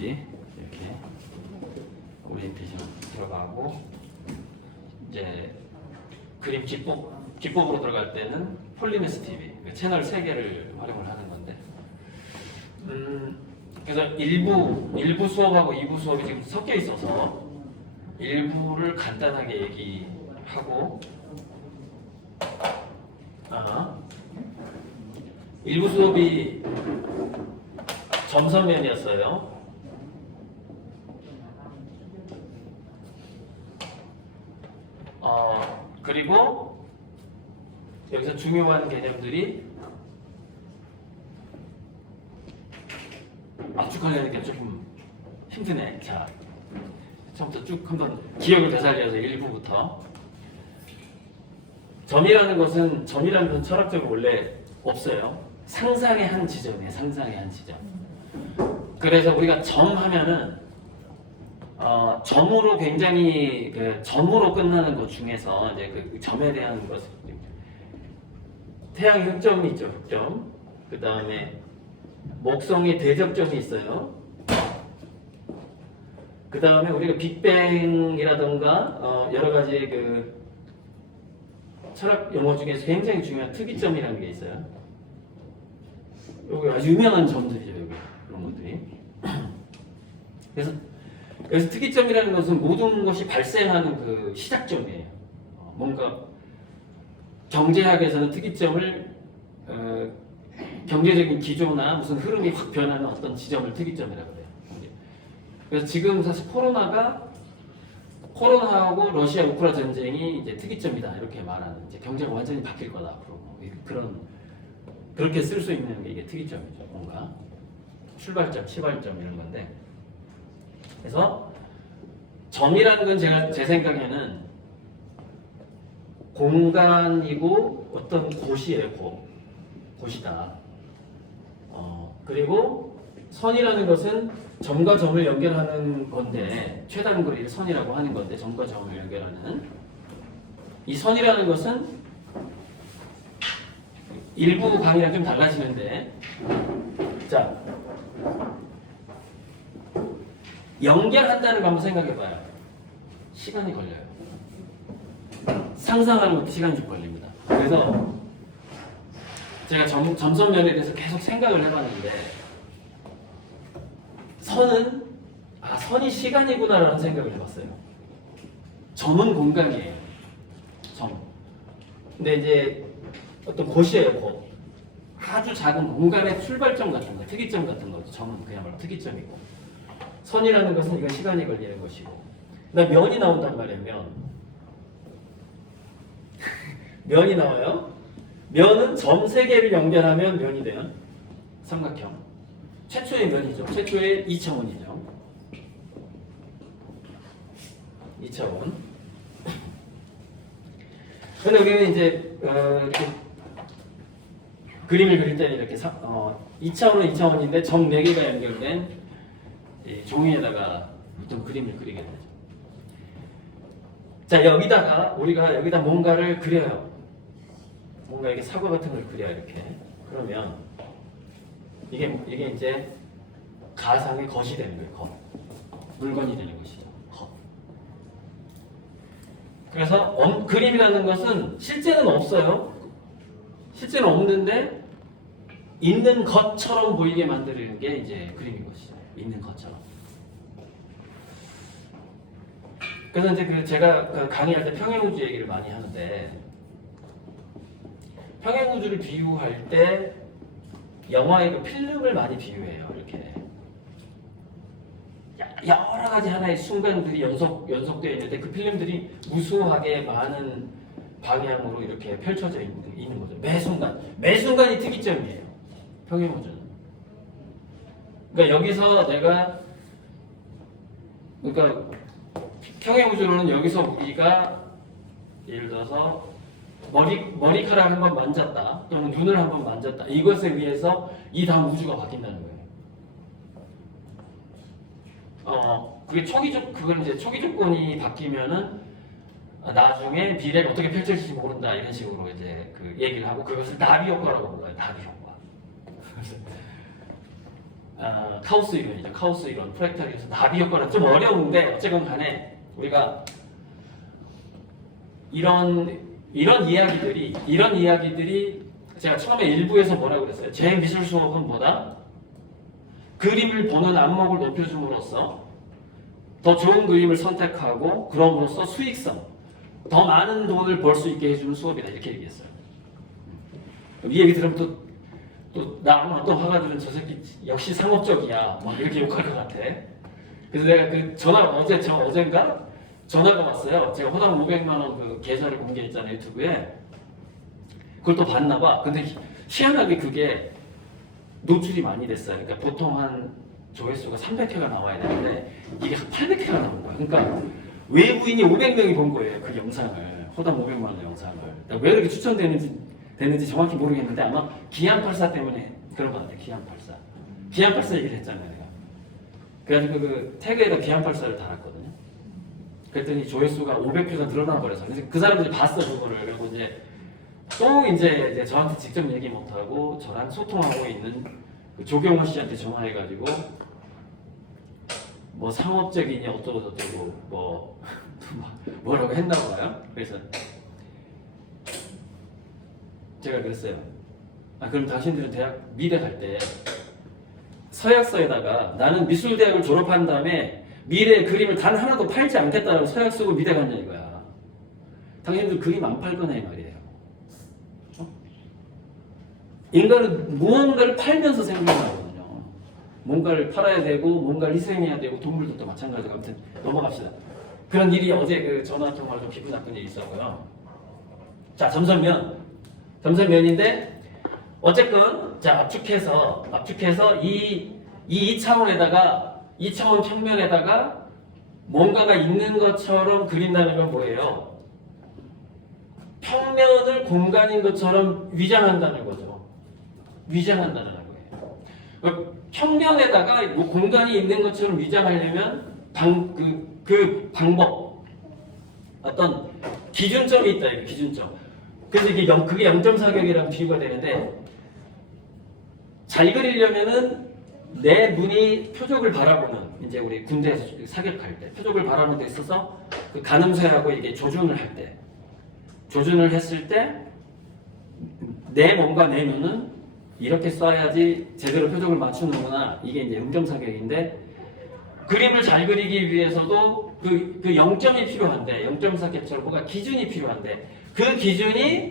여기까지 이렇게 오리엔테이션 들어가고, 이제 그림 기법으로 들어갈 때는 폴리메스 TV 채널 3개를 활용을 하는 건데, 그래서 일부 수업하고 2부 수업이 지금 섞여 있어서 일부를 간단하게 얘기하고, 일부 수업이 점선면이었어요. 그리고 여기서 중요한 개념들이 압축하려는 게 조금 힘드네. 자, 처음부터 쭉 한번 기억을 되살려서 1부부터. 점이라는 것은 철학적으로 원래 없어요. 상상의 한 지점이에요. 상상의 한 지점. 그래서 우리가 점 하면은 점으로 굉장히 점으로 끝나는 것 중에서 이제 그 점에 대한 것, 태양의 흑점이 있죠. 흑점. 그 다음에 목성의 대적점이 있어요. 그 다음에 우리가 빅뱅이라던가 여러 가지 그 철학 용어 중에서 굉장히 중요한 특이점이라는 게 있어요. 여기 아주 유명한 점들이죠. 여기 그런 것들이. 그래서 여기서 특이점이라는 것은 모든 것이 발생하는 그 시작점이에요. 뭔가 경제학에서는 특이점을 경제적인 기조나 무슨 흐름이 확 변하는 어떤 지점을 특이점이라고 해요. 그래서 지금 사실 코로나하고 러시아 우크라 전쟁이 이제 특이점이다 이렇게 말하는, 이제 경제가 완전히 바뀔 거다 앞으로, 그렇게 쓸 수 있는 게 이게 특이점이죠. 뭔가 출발점, 시발점 이런 건데, 그래서 점이라는 건 제 생각에는 공간이고 어떤 곳이에요. 곳이다. 그리고 선이라는 것은 점과 점을 연결하는 건데, 최단 거리를 선이라고 하는 건데, 점과 점을 연결하는 이 선이라는 것은 일부 강의랑 좀 달라지는데, 자, 연결한다는 거 한번 생각해봐요. 시간이 걸려요. 상상하는 것도 시간이 좀 걸립니다. 그래서 제가 점선면에 대해서 계속 생각을 해봤는데, 선이 시간이구나라는 생각을 해봤어요. 점은 공간이에요. 점. 근데 이제 어떤 곳이에요. 곳. 아주 작은 공간의 출발점 같은 거, 특이점 같은 거죠. 점은 그야말로 특이점이고, 선이라는 것은 이건 시간이 걸리는 것이고, 그다음 면이 나온단 말이에요. 면이 나와요. 면은 점 3개를 연결하면 면이 돼요. 삼각형. 최초의 면이죠. 최초의 2차원이죠. 2차원. 근데 여기는 이제 이렇게 그림을 그릴 때는 이렇게 2차원은 2차원인데 점 4개가 연결된 이 종이에다가 어떤 그림을 그리게 되죠. 자, 우리가 여기다 뭔가를 그려요. 뭔가 이렇게 사과 같은 걸 그려요. 이렇게. 그러면 이게 이제 가상의 것이 되는 거예요. 것. 물건이 되는 것이죠. 것. 그래서 그림이라는 것은 실제는 없어요. 실제는 없는데 있는 것처럼 보이게 만드는 게 이제 그림인 것이죠. 있는 것처럼. 그래서 이제 제가 강의할 때 평행우주 얘기를 많이 하는데, 평행우주를 비유할 때 영화의 그 필름을 많이 비유해요. 이렇게 여러 가지 하나의 순간들이 연속되어 있는데 그 필름들이 무수하게 많은 방향으로 이렇게 펼쳐져 있는 거죠. 매 순간이 특이점이에요. 평행우주는. 그러니까 여기서 그러니까 평행우주로는 여기서 우리가 예를 들어서 머리카락을 한번 만졌다, 또는 눈을 한번 만졌다. 이것에 의해서 이 다음 우주가 바뀐다는 거예요. 그건 이제 초기 조건이 바뀌면은 나중에 미래가 어떻게 펼쳐질지 모른다 이런 식으로 이제 그 얘기를 하고, 그것을 나비 효과라고 불러요. 나비 효과. 카오스 이론이죠. 카오스 이론, 프랙탈에서 나비 효과는 좀 어려운데 어쨌건 간에 우리가 이런 이야기들이 제가 처음에 일부에서 뭐라고 그랬어요? 제 미술 수업은 뭐다? 그림을 보는 안목을 높여줌으로써 더 좋은 그림을 선택하고 그럼으로써 수익성, 더 많은 돈을 벌 수 있게 해주는 수업이다 이렇게 얘기했어요. 이 얘기 들으면 또 나는 어떤 화가들은 저 새끼 역시 상업적이야 막 이렇게 욕할 것 같아. 그래서 내가 그 어젠가 전화가 왔어요. 제가 호당 500만 원 그 계좌를 공개했잖아요 유튜브에. 그걸 또 봤나 봐. 근데 희한하게 그게 노출이 많이 됐어요. 그러니까 보통 한 조회수가 300회가 나와야 되는데 이게 한 800회가 나온 거야. 그러니까 외부인이 500명이 본 거예요. 그 영상을. 호당 500만 원 영상을. 왜 그렇게 추천되는지 정확히 모르겠는데 아마 기안84 때문에 그런 것 같아요. 기안84. 기안84 얘기를 했잖아요. 내가. 그래가지고 그 태그에다 기안84를 달았거든요. 그랬더니 조회수가 500회가 늘어나 버려서 그래서 그 사람들이 봤어 그거를. 그리고 이제 저한테 직접 얘기 못하고 저랑 소통하고 있는 그 조경호 씨한테 전화해가지고 뭐 상업적이냐 어쩌고 저쩌고 뭐라고 했나 봐요. 그래서 제가 그랬어요. 그럼 당신들은 대학 미대 갈 때 서약서에다가 나는 미술대학을 졸업한 다음에 미래의 그림을 단 하나도 팔지 않겠다라고 서약 쓰고 미대 갔냐 이거야. 당신들 그림 안 팔 거냐 이 말이에요. 인간은 무언가를 팔면서 생존하거든요. 뭔가를 팔아야 되고 뭔가를 희생해야 되고 동물들도 마찬가지고 아무튼 넘어갑시다. 그런 일이 어제 그 전화 통화로 좀 기분 나쁜 일이 있었고요. 자 점선면인데 어쨌건 자 압축해서 이 2차원 평면에다가 뭔가가 있는 것처럼 그린다는 건 뭐예요? 평면을 공간인 것처럼 위장한다는 거죠. 위장한다는 거예요. 평면에다가 뭐 공간이 있는 것처럼 위장하려면 그 방법 어떤 기준점이 있다 이거 기준점. 그래서 그게 0.4격이라고 비유가 되는데 잘 그리려면은 내 눈이 표적을 바라보는 이제 우리 군대에서 사격할 때 표적을 바라보는 데 있어서 그 가늠쇠하고 이게 조준을 했을 때 내 몸과 내 눈은 이렇게 쏴야지 제대로 표적을 맞추는구나. 이게 이제 0.4격인데 그림을 잘 그리기 위해서도 그 0점이 필요한데 0.4격처럼 뭔가 기준이 필요한데 그 기준이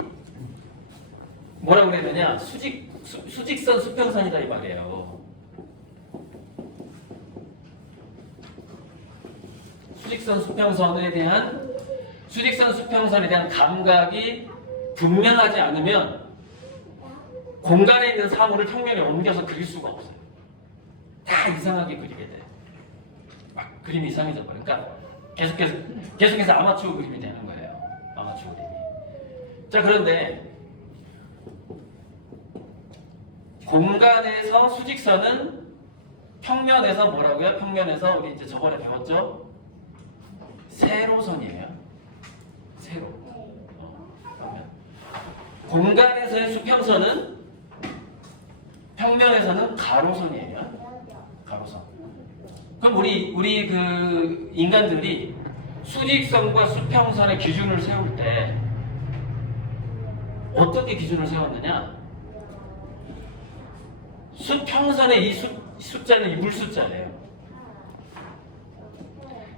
뭐라고 해야 되냐? 수직선 수평선이다 이 말이에요. 수직선 수평선에 대한 감각이 분명하지 않으면 공간에 있는 사물을 평면에 옮겨서 그릴 수가 없어요. 다 이상하게 그리게 돼. 막 그림이 이상해져 버려. 그러니까 계속해서 아마추어 그림이 되는 거예요. 아마추어 그림이. 자 그런데 공간에서 수직선은 평면에서 뭐라고요? 평면에서 우리 이제 저번에 배웠죠? 세로선이에요. 세로. 공간에서의 수평선은 평면에서는 가로선이에요. 가로선. 그럼 우리 그 인간들이 수직선과 수평선의 기준을 세울 때 어떻게 기준을 세웠느냐? 수평선의 이 숫자는 이 물숫자예요.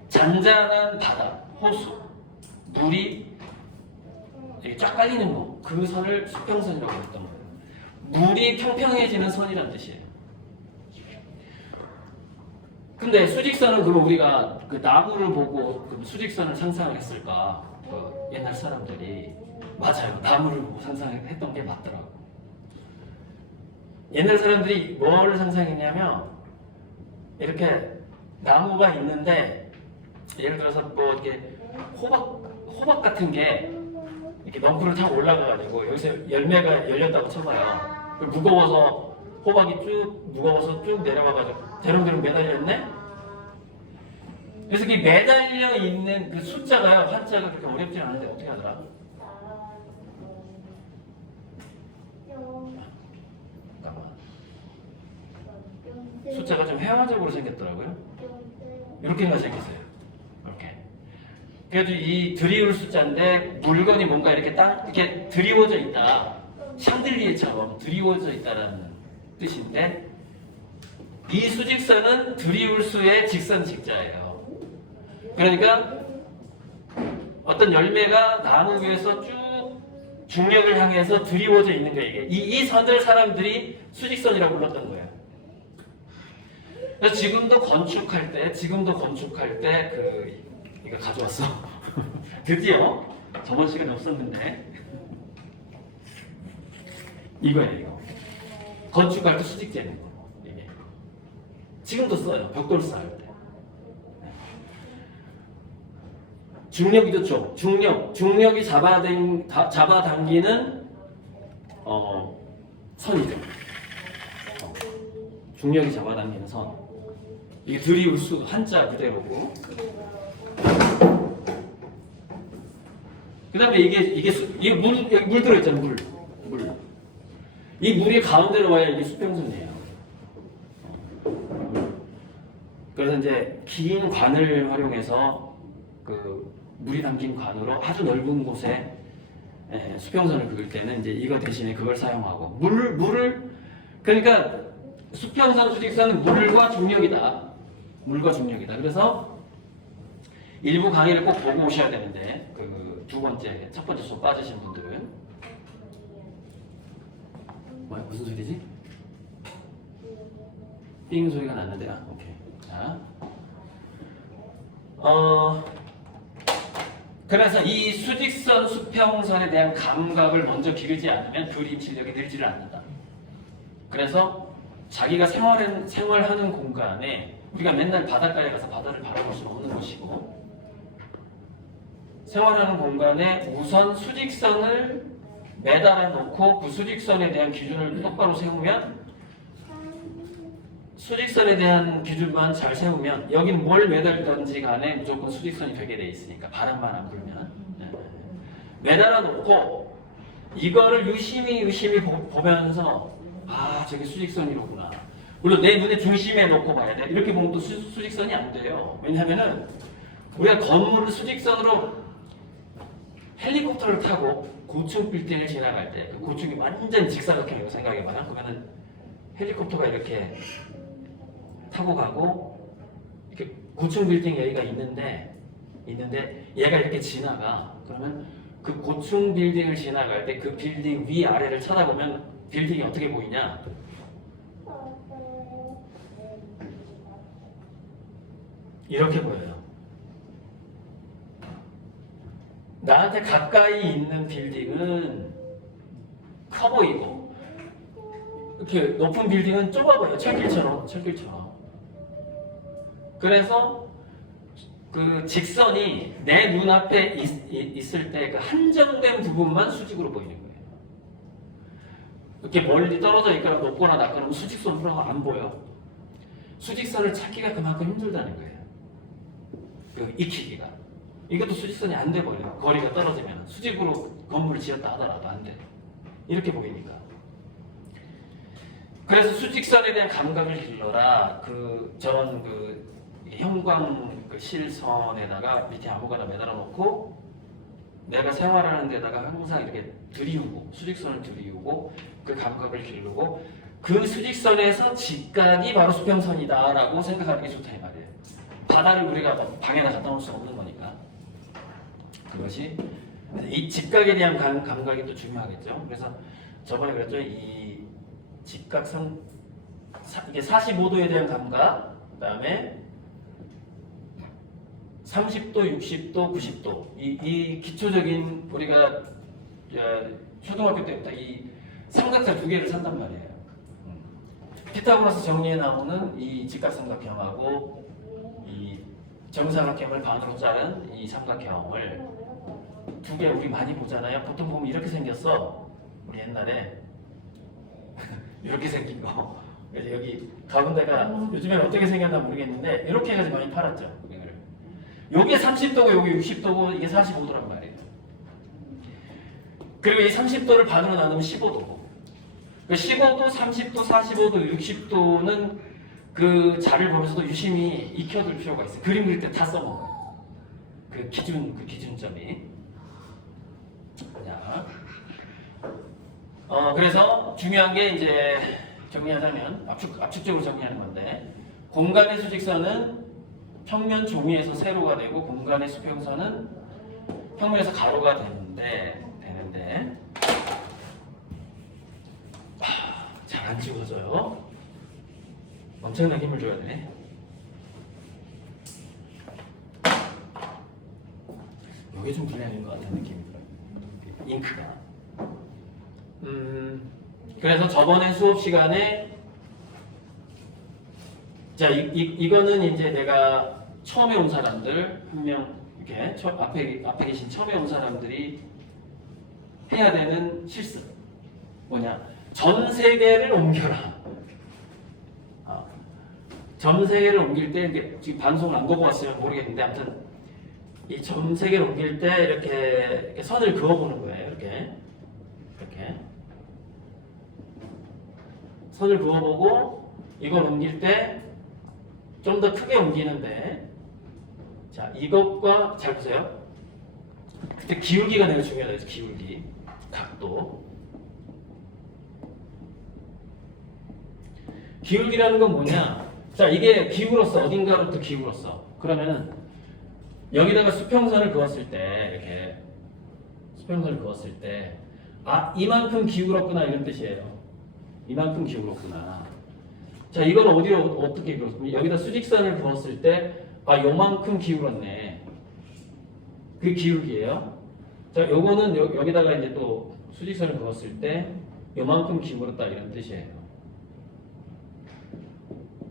잔잔한 바다, 호수, 물이 이렇게 쫙 깔리는 거, 그 선을 수평선이라고 했던 거예요. 물이 평평해지는 선이란 뜻이에요. 근데 수직선은 그럼 우리가 그 나무를 보고 수직선을 상상했을까? 그 옛날 사람들이 맞아요. 나무를 보고 상상했던 게 맞더라고. 옛날 사람들이 뭐를 상상했냐면 이렇게 나무가 있는데 예를 들어서 뭐 이렇게 호박 같은 게 이렇게 넝쿨을 타고 올라가가지고 여기서 열매가 열렸다고 쳐봐요. 무거워서 호박이 무거워서 쭉 내려가가지고 대롱대롱 매달려 있네. 그래서 이 매달려 있는 그 숫자가요, 한자가 그렇게 어렵지 않은데 어떻게 하더라? 잠깐만. 숫자가 좀 회화적으로 생겼더라고요. 이렇게만 생겼어요. 이렇게. 그래도 이 드리울 숫자인데 물건이 뭔가 이렇게 딱 이렇게 드리워져 있다. 샹들리에처럼 드리워져 있다라는 뜻인데 이 수직선은 드리울 수의 직선 직자예요. 그러니까 어떤 열매가 나무 위에서 쭉 중력을 향해서 드리워져 있는 거예요. 이 선을 사람들이 수직선이라고 불렀던 거예요. 그래서 지금도 건축할 때 이거 가져왔어. 드디어 저번 시간에 없었는데 이거예요. 이거. 건축할 때 수직재는 거. 이게 지금도 써요. 벽돌 쌓을 때. 중력이 좋죠. 중력이 잡아당기는 선이죠. 중력이 잡아당기는 선. 이게 드리울 수 한자 그대로고. 그다음에 이게 물 들어있잖아요. 물. 이 물이 가운데로 와야 이게 수평선이에요. 그래서 이제 긴 관을 활용해서 그 물이 담긴 관으로 아주 넓은 곳에 수평선을 그을 때는 이제 이거 대신에 그걸 사용하고 물을 그러니까 수평선 수직선은 물과 중력이다. 그래서 일부 강의를 꼭 보고 오셔야 되는데 그 첫 번째 수업 빠지신 분들은 뭐야 무슨 소리지? 띵 소리가 났는데 오케이. 자, 그래서 이 수직선 수평선에 대한 감각을 먼저 기르지 않으면 그림 실력이 늘지를 않는다. 그래서 자기가 생활하는 공간에 우리가 맨날 바닷가에 가서 바다를 바라볼 수 없는 것이고 생활하는 공간에 우선 수직선을 매달아 놓고 그 수직선에 대한 기준을 똑바로 세우면 수직선에 대한 기준만 잘 세우면 여긴 뭘 매달든지 간에 무조건 수직선이 되게 돼 있으니까 바람만 안 불면 매달아 놓고 이거를 유심히 보면서 아 저게 수직선이로구나. 물론 내 눈에 중심에 놓고 봐야 돼. 이렇게 보면 또 수직선이 안 돼요. 왜냐하면은 우리가 건물을 수직선으로 헬리콥터를 타고 고층 빌딩을 지나갈 때 그 고층이 완전 직사각형이라고 생각해봐요. 그러면은 헬리콥터가 이렇게 타고 가고 이렇게 고층 빌딩 여기가 있는데 얘가 이렇게 지나가. 그러면 그 고층 빌딩을 지나갈 때 그 빌딩 위 아래를 쳐다보면 빌딩이 어떻게 보이냐? 이렇게 보여요. 나한테 가까이 있는 빌딩은 커 보이고 이렇게 높은 빌딩은 좁아 보여요. 철길처럼. 그래서 그 직선이 내 눈앞에 있을 때 그 한정된 부분만 수직으로 보이는 거예요. 이렇게 멀리 떨어져 있거나 높거나 낮거나 수직선으로 안 보여. 수직선을 찾기가 그만큼 힘들다는 거예요. 그 익히기가. 이것도 수직선이 안 돼 버려요. 거리가 떨어지면 수직으로 건물을 지었다 하더라도 안 돼. 이렇게 보이니까. 그래서 수직선에 대한 감각을 길러라. 저런 형광 실선에다가 밑에 아무거나 매달아 놓고 내가 생활하는 데다가 항상 이렇게 수직선을 들이우고 그 감각을 기르고 그 수직선에서 직각이 바로 수평선이다라고 생각하는 게 좋다 이 말이에요. 바다를 우리가 방에다 갖다 놓을 수 없는 거니까. 그것이 이 직각에 대한 감각이 또 중요하겠죠. 그래서 저번에 그랬죠. 이 직각선 이게 45도에 대한 감각, 그다음에 30도, 60도, 90도 이 기초적인 우리가 초등학교 때부터 이 삼각형 두 개를 산단 말이에요. 피타고라스 정리에 나오는 이 직각삼각형하고 이 정사각형을 반으로 자른 이 삼각형을 두 개 우리 많이 보잖아요. 보통 보면 이렇게 생겼어. 우리 옛날에 이렇게 생긴 거. 그래서 여기 가운데가 요즘엔 어떻게 생겼나 모르겠는데 이렇게 해가지고 많이 팔았죠. 여기에 30도고 여기 60도고 이게 45도란 말이에요. 그리고 이 30도를 반으로 나누면 15도고 15도, 30도, 45도, 60도는 그 자를 보면서도 유심히 익혀둘 필요가 있어요. 그림 그릴 때 다 써먹어요. 그 기준점이. 자, 그래서 중요한 게 이제 정리하자면 압축적으로 정리하는 건데, 공간의 수직선은 평면 종이에서 세로가 되고 공간의 수평선은 평면에서 가로가 되는데 잘 안 지워져요. 엄청나게 힘을 줘야 되네. 여기 좀 불량인 것 같은 느낌이 들어요. 잉크가. 그래서 저번에 수업 시간에 자 이거는 이제 내가 처음에 온 사람들 한 명 이렇게 앞에 계신 처음에 온 사람들이 해야 되는 실습 뭐냐? 전 세계를 옮겨라. 전 세계를 옮길 때 이게 지금 방송을 안 보고 왔으면 모르겠는데 아무튼 이 전 세계를 옮길 때 이렇게 선을 그어보는 거예요. 이렇게 선을 그어보고 이걸 옮길 때 좀 더 크게 옮기는데 자 이것과 잘 보세요. 그때 기울기가 되게 중요하다. 기울기, 각도. 기울기라는 건 뭐냐? 자 이게 기울었어. 어딘가로부터 기울었어. 그러면은 여기다가 수평선을 그었을 때 이렇게 수평선을 그었을 때 이만큼 기울었구나 이런 뜻이에요. 이만큼 기울었구나. 자 이건 어디로 어떻게 기울었어? 여기다 수직선을 그었을 때 요만큼 기울었네. 그게 기울기예요. 자 요거는 여기다가 이제 또 수직선을 그었을 때 요만큼 기울었다 이런 뜻이에요.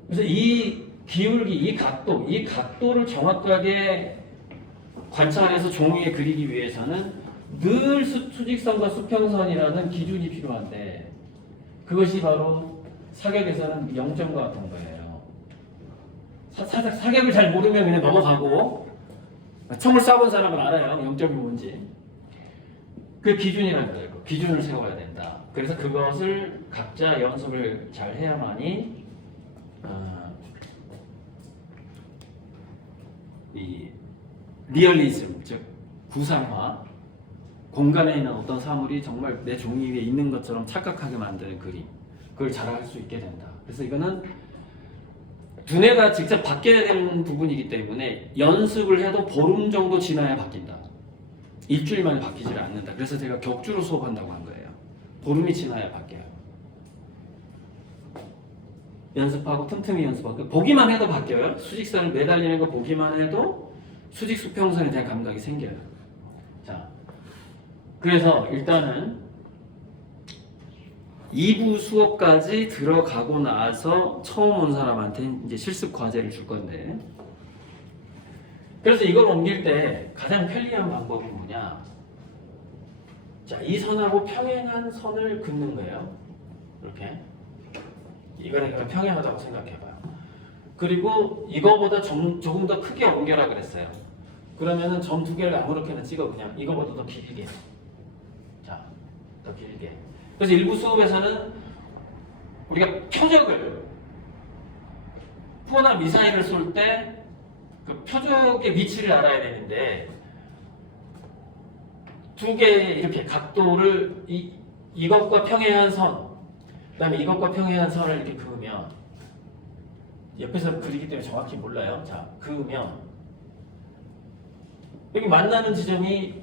그래서 이 기울기, 이 각도를 정확하게 관찰해서 종이에 그리기 위해서는 늘 수직선과 수평선이라는 기준이 필요한데 그것이 바로 사격에서는 0점과 같은 거예요. 사격을 잘 모르면 그냥 넘어가고 총을 쏴본 사람은 알아요. 0점이 뭔지. 그 기준이라는 거예요. 기준을 세워야 된다. 그래서 그것을 각자 연습을 잘 해야만이 이 리얼리즘, 즉 구상화, 공간에 있는 어떤 사물이 정말 내 종이 위에 있는 것처럼 착각하게 만드는 그림, 그걸 잘할 수 있게 된다. 그래서 이거는 두뇌가 직접 바뀌어야 되는 부분이기 때문에 연습을 해도 보름 정도 지나야 바뀐다. 일주일 만에 바뀌질 않는다. 그래서 제가 격주로 수업한다고 한 거예요. 보름이 지나야 바뀌어요. 연습하고 틈틈이 연습하고 보기만 해도 바뀌어요. 수직선을 매달리는 거 보기만 해도 수직 수평선에 대한 감각이 생겨요. 자, 그래서 일단은 2부 수업까지 들어가고 나서 처음 온 사람한테 이제 실습 과제를 줄 건데, 그래서 이걸 옮길 때 가장 편리한 방법이 뭐냐? 자, 이 선하고 평행한 선을 긋는 거예요. 이렇게. 이거는 평행하다고 생각해봐요. 그리고 이거보다 조금 더 크게 옮겨라 그랬어요. 그러면은 점 두 개를 아무렇게나 찍어 그냥 이거보다 더 길게. 자, 더 길게. 그래서 일부 수업에서는 우리가 표적을 포나 미사일을 쏠 때 그 표적의 위치를 알아야 되는데 두 개의 이렇게 각도를 이것과 평행한 선, 그다음에 이것과 평행한 선을 이렇게 그으면 옆에서 그리기 때문에 정확히 몰라요. 자, 그으면 여기 만나는 지점이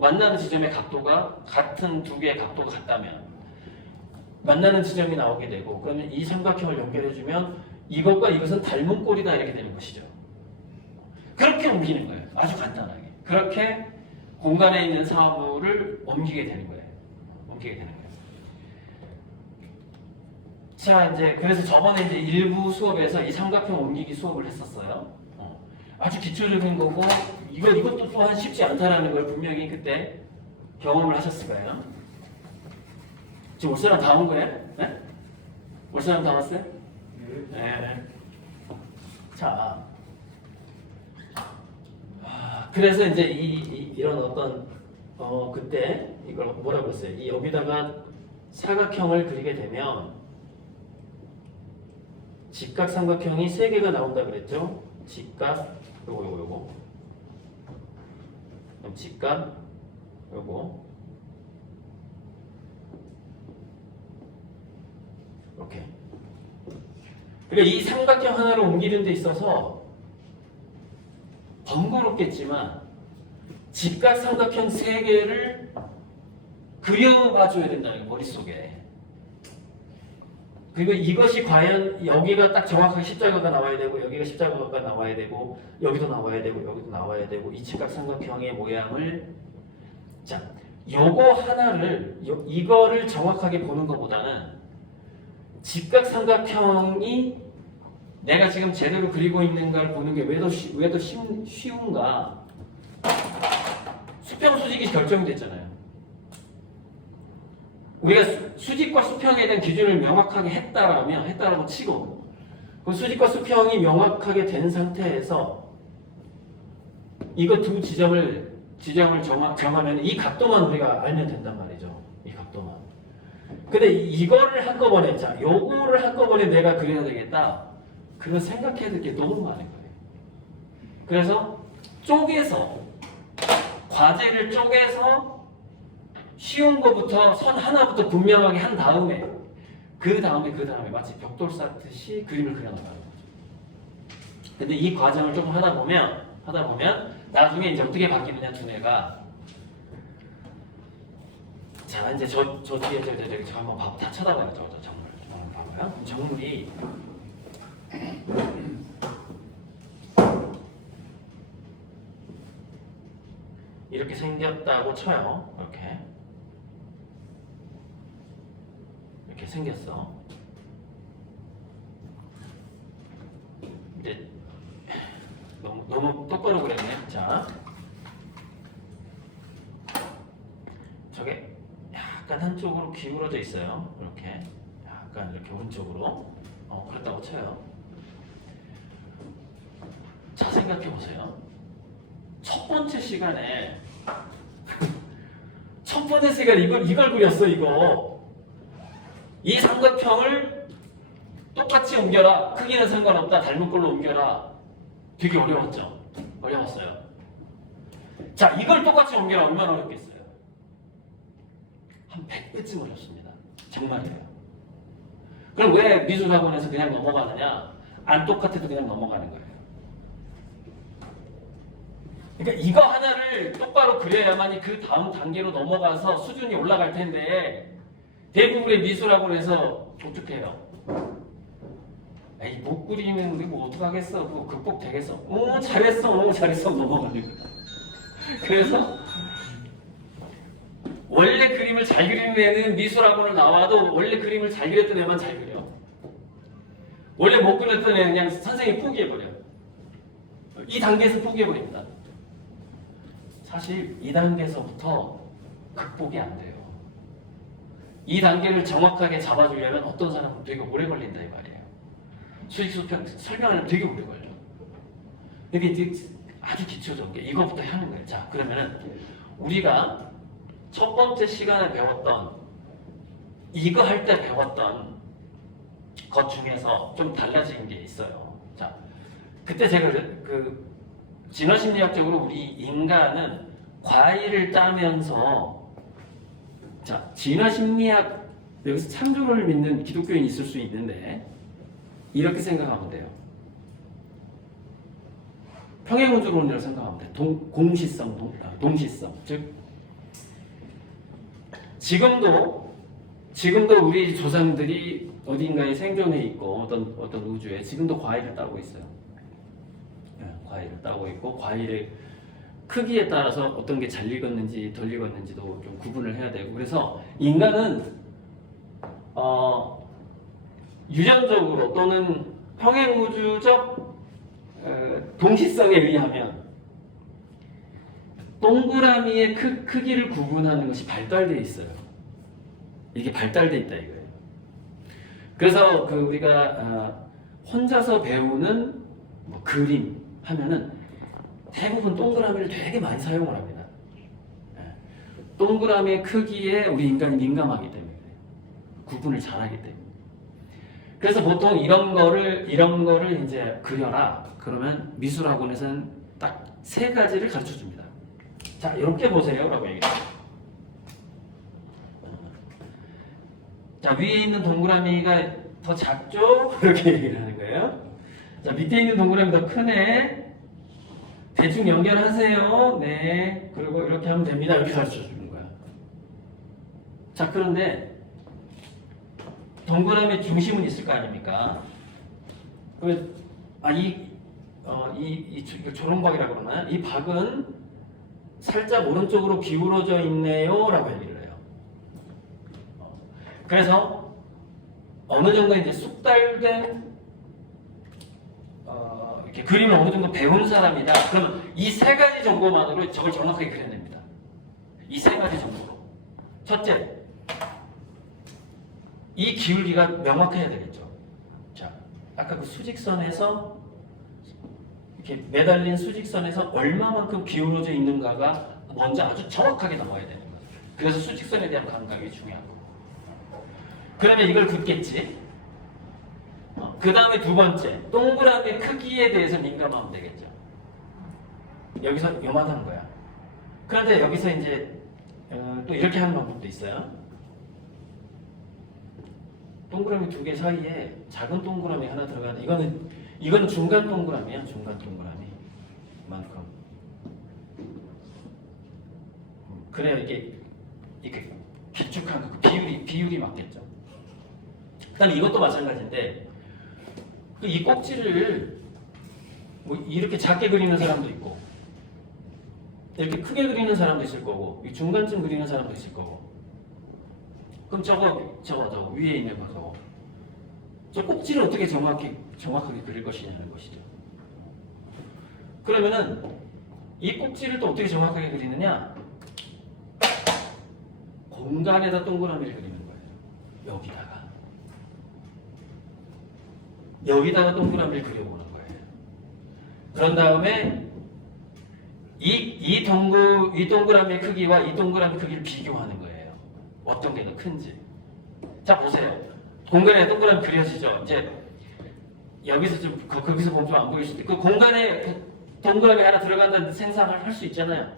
만나는 지점의 각도가 같은 두 개의 각도가 같다면 만나는 지점이 나오게 되고 그러면 이 삼각형을 연결해주면 이것과 이것은 닮은 꼴이다 이렇게 되는 것이죠. 그렇게 옮기는 거예요. 아주 간단하게. 그렇게 공간에 있는 사물을 옮기게 되는 거예요. 자, 이제 그래서 저번에 이제 일부 수업에서 이 삼각형 옮기기 수업을 했었어요. 아주 기초적인 거고 이것도 또한 쉽지 않다라는 걸 분명히 그때 경험을 하셨을 거예요. 지금 올 사람 다 온 거예요? 네? 올 사람 다 왔어요? 네. 자, 그래서 이제 이런 어떤 그때 이걸 뭐라고 했어요? 이 여기다가 사각형을 그리게 되면 직각삼각형이 3개가 나온다 그랬죠? 직각 요거 그럼 직각 요거 이렇게. 그러니까 이 삼각형 하나를 옮기는 데 있어서 번거롭겠지만 직각삼각형 3개를 그려봐줘야 된다는 거예요, 머릿속에. 그리고 이것이 과연 여기가 딱 정확하게 십자가가 나와야 되고 여기가 십자가가 나와야 되고 여기도 나와야 되고 여기도 나와야 되고 이 직각삼각형의 모양을 자 요거 하나를 이거를 정확하게 보는 것보다는 직각삼각형이 내가 지금 제대로 그리고 있는가를 보는 게 왜 더 쉬운가. 수평 수직이 결정이 됐잖아요. 우리가 수직과 수평에 대한 기준을 명확하게 했다라고 치고 그 수직과 수평이 명확하게 된 상태에서 이거 두 지점을 정하면 이 각도만 우리가 알면 된단 말이죠. 이 각도만. 근데 이거를 한꺼번에 요거를 한꺼번에 내가 그려야 되겠다. 그런 생각해야 될 게 너무 많은 거예요. 그래서 과제를 쪼개서 쉬운 거부터 선 하나부터 분명하게 한 다음에 그 다음에 마치 벽돌 쌓듯이 그림을 그려나가는 거죠. 근데 이 과정을 조금 하다 보면 나중에 이제 어떻게 바뀌느냐 두뇌가 자 이제 저 뒤에 저 한번 다 쳐다봐요. 저 정물 한번 봐봐요. 정물이 이렇게 생겼다고 쳐요. 이렇게 생겼어. 이제 너무 똑바로 그렸네. 자, 저게 약간 한쪽으로 기울어져 있어요. 이렇게 약간 이렇게 오른쪽으로 그렇다고 쳐요. 자, 생각해 보세요. 첫 번째 시간에 이걸 그렸어. 이 삼각형을 똑같이 옮겨라. 크기는 상관없다. 닮은 걸로 옮겨라. 되게 어려웠어요. 자, 이걸 똑같이 옮겨라. 얼마나 어렵겠어요? 한 100배쯤 어렵습니다. 정말이에요. 그럼 왜 미술학원에서 그냥 넘어가느냐? 안 똑같아도 그냥 넘어가는 거예요. 그러니까 이거 하나를 똑바로 그려야만이 그 다음 단계로 넘어가서 수준이 올라갈 텐데 대부분의 미술학원에서 어떻게 해요? 에이, 못 그리면 우리 뭐 어떡하겠어? 그거 극복되겠어? 잘했어 넘어가는 거야. 그래서 원래 그림을 잘 그리는 애는 미술학원을 나와도 원래 그림을 잘 그렸던 애만 잘 그려. 원래 못 그렸던 애는 그냥 선생님이 포기해버려. 이 단계에서 포기해버립니다. 사실 2단계에서부터 극복이 안 돼요. 이 단계를 정확하게 잡아주려면 어떤 사람은 되게 오래 걸린다 이 말이에요. 수직수평 설명하려면 되게 오래 걸려. 이게 아주 기초적인 게 이거부터 하는 거예요. 자, 그러면은 우리가 첫 번째 시간에 배웠던 이거 할 때 배웠던 것 중에서 좀 달라진 게 있어요. 자, 그때 제가 진화심리학적으로 우리 인간은 과일을 따면서 자, 진화심리학 여기서 창조를 믿는 기독교인이 있을 수 있는데 이렇게 생각하면 돼요. 평행우주론이라고 생각하면 돼요. 동시성. 즉 지금도 우리 조상들이 어딘가에 생존해 있고 어떤 우주에 지금도 과일을 따고 있어요. 과일을 따고 있고 과일의 크기에 따라서 어떤 게 잘 익었는지 덜 익었는지도 좀 구분을 해야 되고 그래서 인간은 유전적으로 또는 평행우주적 동시성에 의하면 동그라미의 크기를 구분하는 것이 발달되어 있어요. 이게 발달되어 있다 이거예요. 그래서 우리가 혼자서 배우는 그림 하면은 대부분 동그라미를 되게 많이 사용을 합니다. 동그라미의 크기에 우리 인간이 민감하기 때문에 구분을 잘하기 때문에. 그래서 보통 이런 거를 이제 그려라. 그러면 미술학원에서는 딱 세 가지를 가르쳐 줍니다. 자, 이렇게 보세요라고 얘기해요. 자, 위에 있는 동그라미가 더 작죠? 이렇게 얘기를 하는 거예요. 자, 밑에 있는 동그라미 더 크네. 대충 연결하세요. 네. 그리고 이렇게 하면 됩니다. 이렇게 가르쳐 주는 거야. 자, 그런데 동그라미 중심은 있을 거 아닙니까? 이 조롱박이라고 그러나? 이 박은 살짝 오른쪽으로 기울어져 있네요. 라고 얘기를 해요. 그래서 어느 정도 이제 쑥달된 이렇게 그림을 어느 정도 배운 사람이다. 그러면 이 세 가지 정보만으로 저걸 정확하게 그려냅니다. 이 세 가지 정보로. 첫째, 이 기울기가 명확해야 되겠죠. 자, 아까 그 수직선에서 이렇게 매달린 수직선에서 얼마만큼 기울어져 있는가가 먼저 아주 정확하게 나와야 되는 거예요. 그래서 수직선에 대한 감각이 중요하고. 그러면 이걸 긋겠지. 그 다음에 두 번째, 동그라미 크기에 대해서 민감하면 되겠죠. 여기서 요만한 거야. 그런데 여기서 이제 또 이렇게 하는 방법도 있어요. 동그라미 두 개 사이에 작은 동그라미 하나 들어가는 이거는 중간 동그라미야. 중간 동그라미 만큼. 그래야 이게 길쭉한 그 비율이 맞겠죠. 그다음에 이것도 마찬가지인데 이 꼭지를 뭐 이렇게 작게 그리는 사람도 있고 이렇게 크게 그리는 사람도 있을 거고 이 중간쯤 그리는 사람도 있을 거고. 그럼 저거 위에 있는 거 저거. 저 꼭지를 어떻게 정확하게 그릴 것이냐는 것이죠. 그러면은 이 꼭지를 또 어떻게 정확하게 그리느냐? 공간에다 동그라미를 그리는 거예요. 여기다가 동그라미를 그려보는 거예요. 그런 다음에 이 동그라미의 크기와 이 동그라미 크기를 비교하는 거예요. 어떤 게 더 큰지. 자, 보세요. 공간에 동그라미 그려지죠. 이제 여기서 거기서 보면 좀 안 보일 수도 있고 그 공간에 동그라미 하나 들어간다는 생각을 할 수 있잖아요.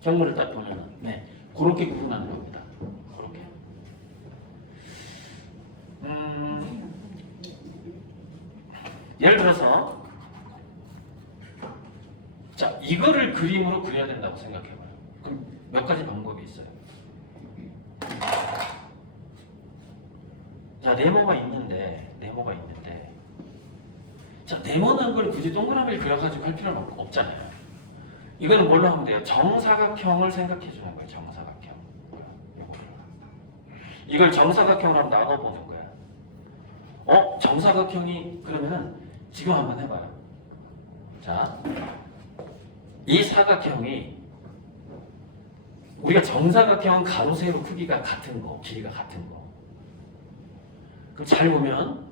경물을 딱 보면은. 네, 그렇게 구분하는 겁니다. 그렇게. 예를 들어서 자, 이거를 그림으로 그려야 된다고 생각해봐요. 그럼 몇 가지 방법이 있어요. 자, 네모가 있는데 자, 네모난 걸 굳이 동그라미를 그려가지고 할 필요는 없잖아요. 이거는 뭘로 하면 돼요? 정사각형을 생각해 주는 거예요. 정사각형. 이걸 정사각형으로 한번 나눠보는 거야. 정사각형이 그러면은 지금 한번 해봐요. 자, 이 사각형이 우리가 정사각형은 가로 세로 크기가 같은 거, 길이가 같은 거. 그럼 잘 보면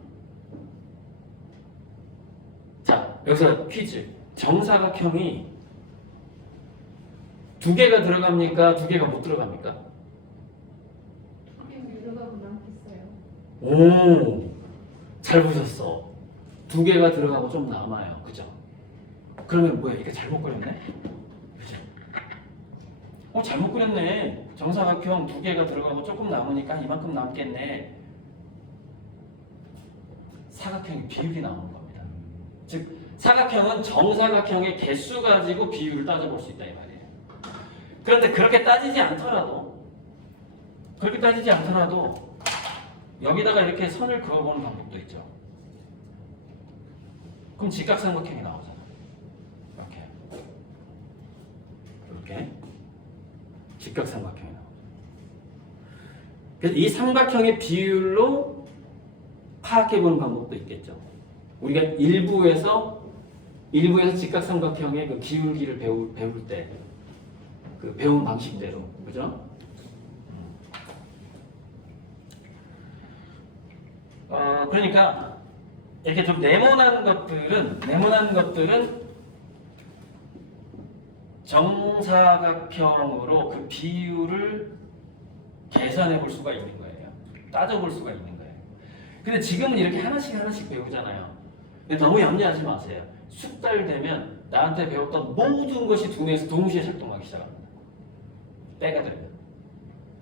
자, 여기서 퀴즈. 정사각형이 두 개가 들어갑니까? 두 개가 못 들어갑니까? 들어가고 남겠어요. 오, 잘 보셨어. 두 개가 들어가고 좀 남아요. 그죠? 그러면 뭐야? 이게 잘못 그렸네? 그죠? 잘못 그렸네. 정사각형 두 개가 들어가고 조금 남으니까 이만큼 남겠네. 사각형의 비율이 나오는 겁니다. 즉, 사각형은 정사각형의 개수 가지고 비율을 따져볼 수 있다 이 말이에요. 그런데 그렇게 따지지 않더라도 여기다가 이렇게 선을 그어보는 방법도 있죠. 그럼 직각삼각형이 나오잖아. 이렇게 직각삼각형이 나오죠. 그래서 이 삼각형의 비율로 파악해보는 방법도 있겠죠. 우리가 일부에서 직각삼각형의 그 기울기를 배울 때 그 배운 방식대로, 그죠? 그러니까 이렇게 좀 네모난 것들은 정사각형으로 그 비율을 계산해 볼 수가 있는 거예요. 따져 볼 수가 있는 거예요. 근데 지금은 이렇게 하나씩 배우잖아요. 근데 너무 염려하지 마세요. 숙달 되면 나한테 배웠던 모든 것이 두뇌에서 동시에 작동하기 시작합니다. 때가 되면.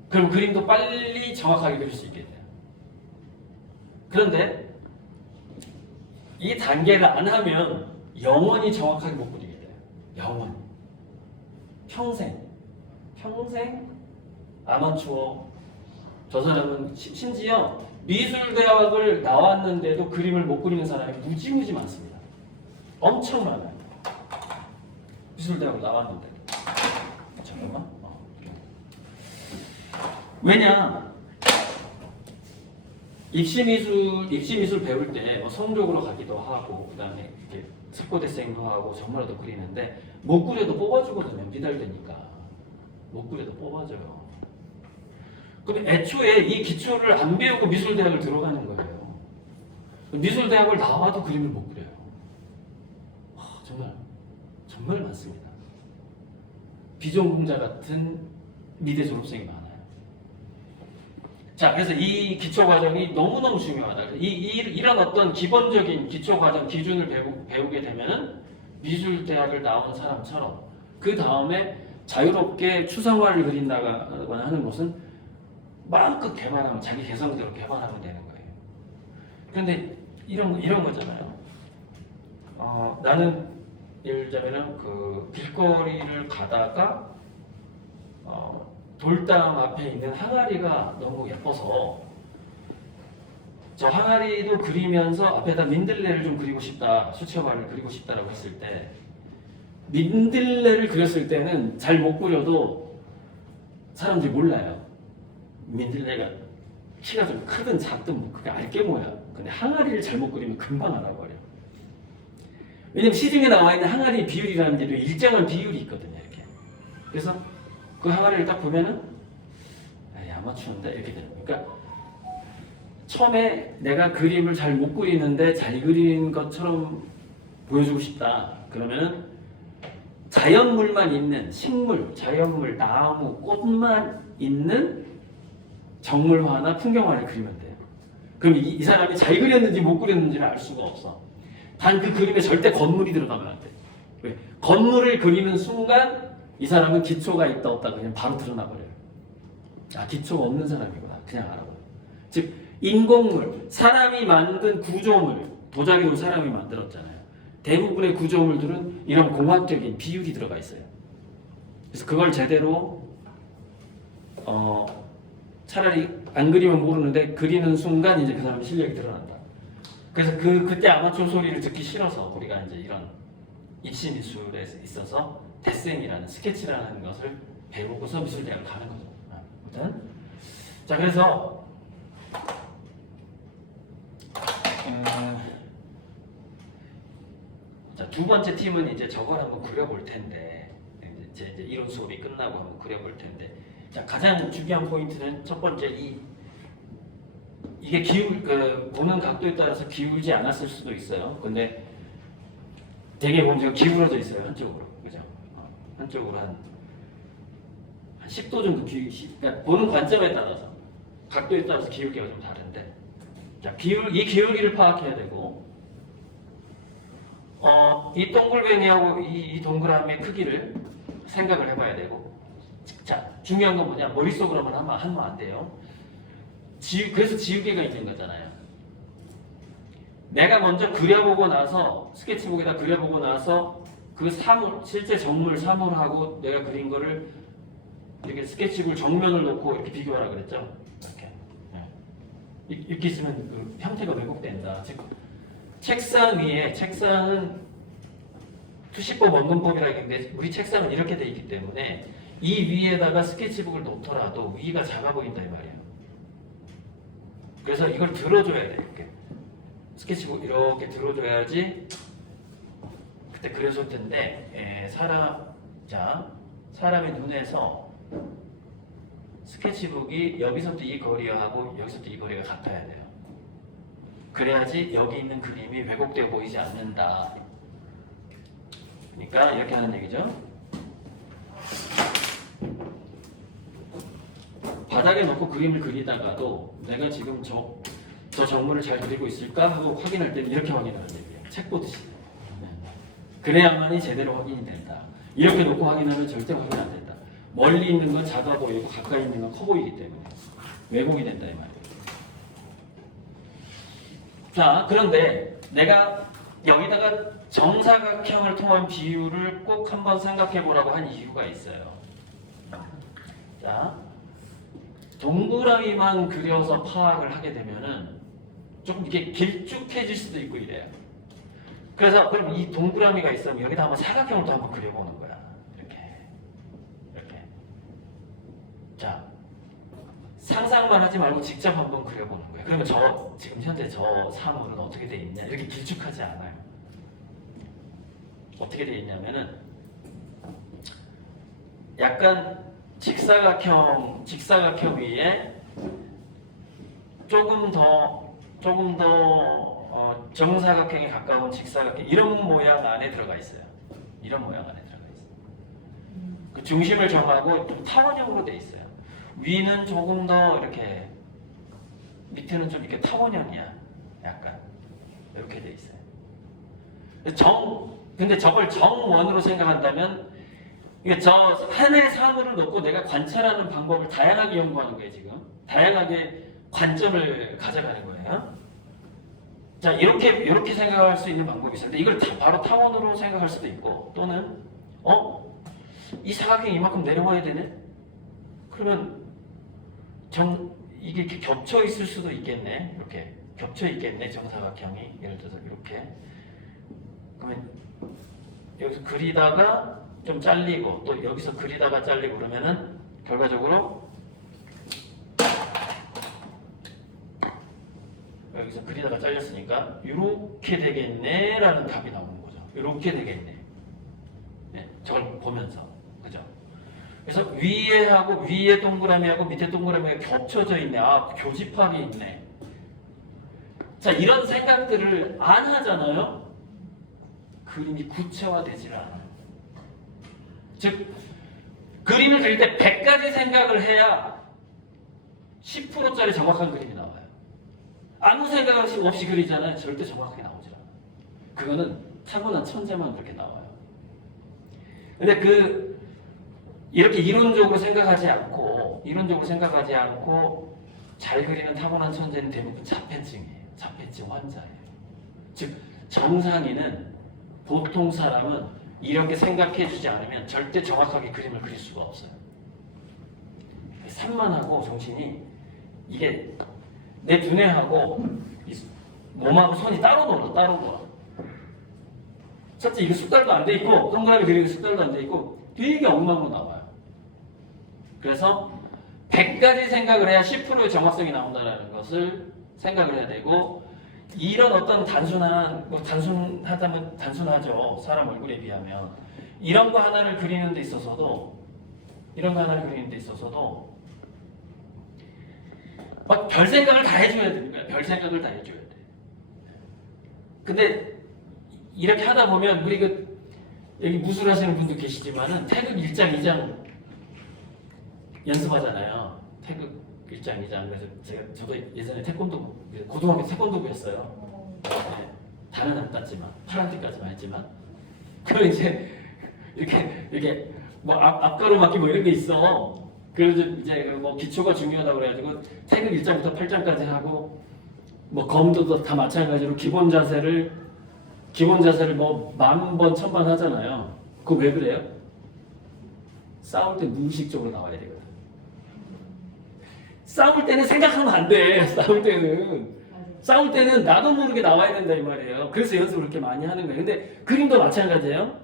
그럼 그림도 빨리 정확하게 그릴 수 있게 돼요. 그런데 이 단계를 안 하면 영원히 정확하게 못 그리게 돼요. 영원히. 평생 아마추어. 저 사람은 심지어 미술대학을 나왔는데도 그림을 못 그리는 사람이 무지무지 많습니다. 엄청 많아요. 미술대학을 나왔는데. 잠깐만. 왜냐? 입시미술 배울 때 성적으로 가기도 하고, 그 다음에 석고대생도 하고, 정말로 그리는데, 못 그려도 뽑아주거든요. 미달되니까. 못 그려도 뽑아줘요. 근데 애초에 이 기초를 안 배우고 미술대학을 들어가는 거예요. 미술대학을 나와도 그림을 못 그려요. 정말 많습니다. 비전공자 같은 미대 졸업생이 많아요. 자, 그래서 이 기초 과정이 너무너무 중요하다. 이런 어떤 기본적인 기초 과정 기준을 배우게 되면 미술대학을 나온 사람처럼 그 다음에 자유롭게 추상화를 그린다거나 하는 것은 마음껏 개발하면 자기 개성대로 개발하면 되는 거예요. 그런데 이런 거잖아요. 나는 예를 들자면은 그 길거리를 가다가 돌담 앞에 있는 항아리가 너무 예뻐서 저 항아리도 그리면서 앞에다 민들레를 좀 그리고 싶다, 수채화를 그리고 싶다라고 했을 때 민들레를 그렸을 때는 잘 못 그려도 사람들이 몰라요. 민들레가 키가 좀 크든 작든 뭐 그게 알게 뭐야. 근데 항아리를 잘못 그리면 금방 알아버려. 왜냐면 시중에 나와 있는 항아리 비율이라는 게 일정한 비율이 있거든요. 이렇게. 그래서 그 항아리를 딱 보면은 아마추어인데 이렇게 되는 거예요. 그러니까 처음에 내가 그림을 잘 못 그리는데 잘 그린 것처럼 보여주고 싶다. 그러면은 자연물만 있는 식물, 자연물, 나무, 꽃만 있는 정물화나 풍경화를 그리면 돼요. 그럼 이 사람이 잘 그렸는지 못 그렸는지를 알 수가 없어. 단 그 그림에 절대 건물이 들어가면 안 돼. 왜? 건물을 그리는 순간 이 사람은 기초가 있다 없다 그냥 바로 드러나 버려요. 기초가 없는 사람이구나. 그냥 알아버려요. 즉 인공물, 사람이 만든 구조물, 도자기로 사람이 만들었잖아요. 대부분의 구조물들은 이런 공학적인 비율이 들어가 있어요. 그래서 그걸 제대로 차라리 안 그리면 모르는데 그리는 순간 이제 그 사람의 실력이 드러난다. 그래서 그때 아마추어 소리를 듣기 싫어서 우리가 이제 이런 입시 미술에 있어서 데생이라는 스케치라는 것을 배우고서 미술대학을 가는 거죠. 일단 자 그래서 자, 두 번째 팀은 이제 저걸 한번 그려볼 텐데 이제 이론 수업이 끝나고 한번 그려볼 텐데 자 가장 중요한 포인트는 첫 번째 이게 보는 각도에 따라서 기울지 않았을 수도 있어요. 근데 되게 보면 지금 기울어져 있어요. 한쪽으로. 그죠? 한쪽으로 한 10도 정도 그러니까 보는 관점에 따라서 각도에 따라서 기울기가 좀 다른데 자, 이 기울기를 파악해야 되고 이 동글뱅이하고 이 동그라미의 크기를 생각을 해봐야 되고 자, 중요한 건 뭐냐? 머릿속으로만 하면 안 돼요. 그래서 지우개가 있는 거잖아요. 내가 먼저 그려보고 나서 스케치북에다 그려보고 나서 그 실제 정물 사물하고 내가 그린 거를 이렇게 스케치북 정면을 놓고 이렇게 비교하라 그랬죠. 이렇게 있으면 그 형태가 왜곡된다. 즉 책상은 투시법 원근법이라고 했는데 우리 책상은 이렇게 돼 있기 때문에 이 위에다가 스케치북을 놓더라도 위가 작아 보인다 이 말이에요. 그래서 이걸 들어줘야 돼. 이렇게 스케치북 이렇게 들어줘야지 그때 그려줄 텐데 사람의 눈에서 스케치북이 여기서부터 이 거리하고 여기서부터 이 거리가 같아야 돼요. 그래야지 여기 있는 그림이 왜곡되어 보이지 않는다. 그러니까 이렇게 하는 얘기죠. 바닥에 놓고 그림을 그리다가도 내가 지금 저 정물을 잘 그리고 있을까 하고 확인할 때는 이렇게 확인하는 얘기예요. 책 보듯이. 그래야만이 제대로 확인이 된다. 이렇게 놓고 확인하면 절대 확인 안 된다. 멀리 있는 건 작아 보이고 가까이 있는 건 커 보이기 때문에 왜곡이 된다 이 말이에요. 자, 그런데 내가 여기다가 정사각형을 통한 비율을 꼭 한번 생각해 보라고 한 이유가 있어요. 자, 동그라미만 그려서 파악을 하게 되면은 조금 이게 길쭉해질 수도 있고 이래요. 그래서 그럼 이 동그라미가 있으면 여기다 한번 사각형을 또 한번 그려보는 거야. 이렇게. 자, 상상만 하지 말고 직접 한번 그려보는 거예요. 그러면 지금 현재 저 사물은 어떻게 돼 있냐? 이렇게 길쭉하지 않아요. 어떻게 돼 있냐면은 약간 직사각형 위에 조금 더 정사각형에 가까운 직사각형 이런 모양 안에 들어가 있어요. 이런 모양 안에 들어가 있어요. 그 중심을 정하고 좀 타원형으로 돼 있어요. 위는 조금 더 이렇게 밑에는 좀 이렇게 타원형이야. 약간 이렇게 돼 있어요. 근데 저걸 정원으로 생각한다면 이게 저 하나의 사물을 놓고 내가 관찰하는 방법을 다양하게 연구하는 거예요. 지금 다양하게 관점을 가져가는 거예요. 자, 이렇게 생각할 수 있는 방법이 있어요. 이걸 바로 타원으로 생각할 수도 있고 또는 이 사각형이 이만큼 내려와야 되네? 그러면 이게 이렇게 겹쳐 있을 수도 있겠네. 이렇게 겹쳐 있겠네. 정사각형이 예를 들어서 이렇게 그러면 여기서 그리다가 좀 잘리고 또 여기서 그리다가 잘리고 그러면은 결과적으로 여기서 그리다가 잘렸으니까 이렇게 되겠네 라는 답이 나오는 거죠. 이렇게 되겠네. 네, 저걸 보면서 그죠? 그래서 위에 동그라미하고 밑에 동그라미가 겹쳐져 있네. 아, 교집합이 있네. 자, 이런 생각들을 안 하잖아요. 그림이 구체화되질 않아요. 즉, 그림을 그릴 때 100가지 생각을 해야 10%짜리 정확한 그림이 나와요. 아무 생각 없이 그리잖아요. 절대 정확하게 나오질 않아요. 그거는 타고난 천재만 그렇게 나와요. 근데 이렇게 이론적으로 생각하지 않고 잘 그리는 타고난 천재는 대부분 자폐증이에요. 자폐증 환자예요. 즉, 정상인은 보통 사람은 이렇게 생각해 주지 않으면 절대 정확하게 그림을 그릴 수가 없어요. 산만하고 정신이 이게 내 두뇌하고 몸하고 손이 따로 놀아. 첫째, 이게 숙달도 안 돼 있고 동그라미 그리고 숙달도 안 돼 있고 되게 엉망으로 나와요. 그래서 100가지 생각을 해야 10%의 정확성이 나온다는 것을 생각을 해야 되고 이런 어떤 단순하다면 단순하죠. 사람 얼굴에 비하면 이런 거 하나를 그리는 데 있어서도 막 별 생각을 다 해줘야 됩니다. 별 생각을 다 해줘야 돼. 근데 이렇게 하다 보면 우리 여기 무술하시는 분도 계시지만은 태극 1장 2장 연습하잖아요. 태극 1장 2장. 그래서 저도 예전에 고등학교 태권도부였어요. 네, 다는 안 땄지만 파란띠까지만 했지만 그럼 이제 이렇게 뭐 앞가로막기 뭐 이런 게 있어. 그래서 이제 뭐 기초가 중요하다고 그래가지고 태극 1장부터 8장까지 하고 뭐 검도도 다 마찬가지로 기본 자세를 뭐 10,000번 1000번 하잖아요. 그거 왜 그래요? 싸울 때 무의식적으로 나와야 되거든. 싸울 때는 생각하면 안 돼. 싸울 때는 나도 모르게 나와야 된다 이 말이에요. 그래서 연습을 그렇게 많이 하는 거예요. 근데 그림도 마찬가지예요.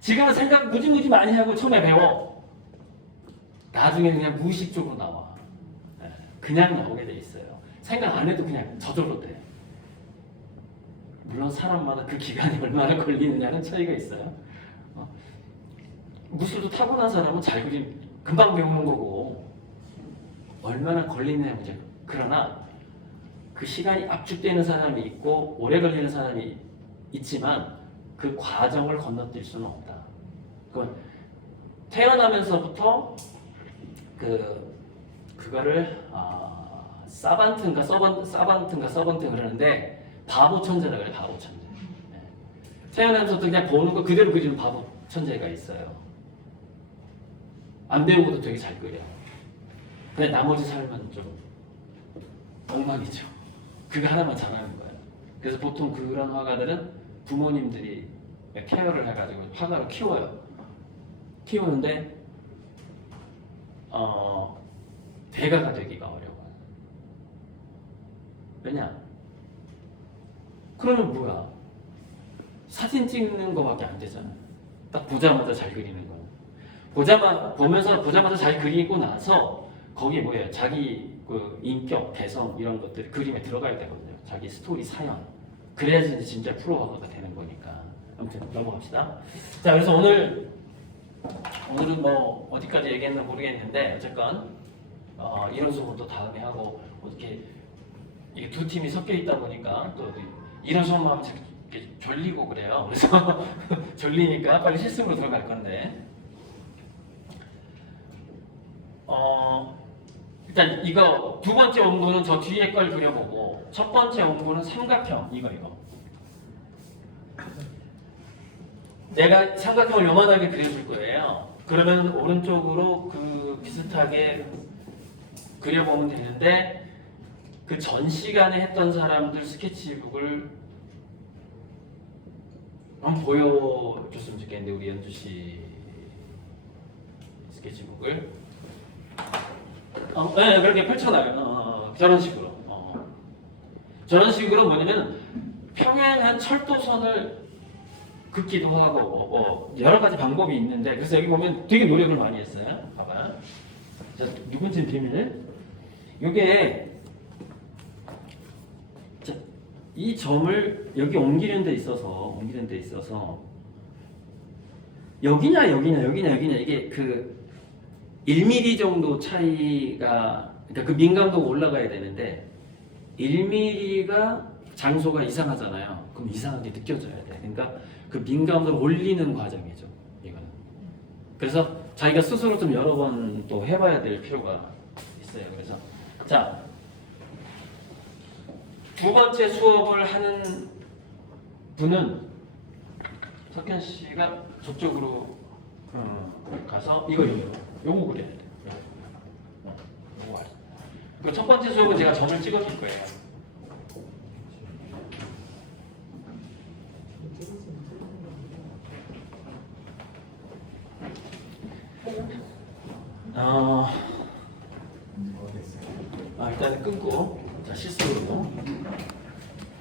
지금은 생각 무지 많이 하고 처음에 배워. 나중에 그냥 무의식적으로 나와. 그냥 나오게 돼 있어요. 생각 안 해도 그냥 저절로 돼. 물론 사람마다 그 기간이 얼마나 걸리느냐는 차이가 있어요. 무술도 타고난 사람은 잘 금방 배우는 거고 얼마나 걸리느냐 문제. 그러나 그 시간이 압축되는 사람이 있고 오래 걸리는 사람이 있지만 그 과정을 건너뛸 수는 없다. 그건 태어나면서부터 그거를 사반트인가 서번트 그러는데 바보 천재라 그래. 바보 천재. 네. 태어나면서부터 그냥 보는 거 그대로 그리는 바보 천재가 있어요. 안 배운 것도 되게 잘 그려. 근데 나머지 삶은 좀 엉망이죠. 그거 하나만 잘하는 거예요. 그래서 보통 그런 화가들은 부모님들이 케어를 해가지고 화가로 키워요. 키우는데 대가가 되기가 어려워요. 왜냐? 그러면 뭐야? 사진 찍는 거밖에 안 되잖아. 딱 보자마자 잘 그리는 거야. 보자마자 잘 그리고 나서 거기에 뭐예요? 자기 그 인격, 개성 이런 것들이 그림에 들어가야 되거든요. 자기 스토리, 사연. 그래야지 이제 진짜 프로 화가가 되는 거니까. 아무튼 넘어갑시다. 자, 그래서 오늘은 뭐 어디까지 얘기했나 모르겠는데 어쨌건 이런 수업은 또 다음에 하고 어떻게 이게 두 팀이 섞여 있다 보니까 또 이런 수업만 하면 이렇게 졸리고 그래요. 그래서 졸리니까 빨리 실습으로 들어갈 건데 일단 이거 두 번째 원고는 저 뒤에 걸 그려보고 첫 번째 원고는 삼각형 이거 내가 삼각형을 요만하게 그려줄 거예요. 그러면 오른쪽으로 그 비슷하게 그려보면 되는데 그 전 시간에 했던 사람들 스케치북을 한번 보여줬으면 좋겠는데 우리 연주 씨 스케치북을 네, 그렇게 펼쳐놔요. 저런 식으로 저런 식으로 뭐냐면 평행한 철도선을 긋기도 하고 여러 가지 방법이 있는데 그래서 여기 보면 되게 노력을 많이 했어요. 봐봐. 자, 누군지 비밀. 이게 이 점을 여기 옮기는 데 있어서 여기냐 이게 그 1mm 정도 차이가 그러니까 그 민감도가 올라가야 되는데 1mm가 장소가 이상하잖아요. 그럼 이상하게 느껴져야 돼. 그러니까 그 민감도를 올리는 과정이죠. 이거는. 그래서 자기가 스스로 좀 여러 번 또 해봐야 될 필요가 있어요. 그래서 자, 두 번째 수업을 하는 분은 석현 씨가 저쪽으로 가서 이거 요거 그려야 돼. 요거 알아. 그 첫 번째 수업은 제가 점을 찍어줄 거예요. 일단 끊고 자 실습으로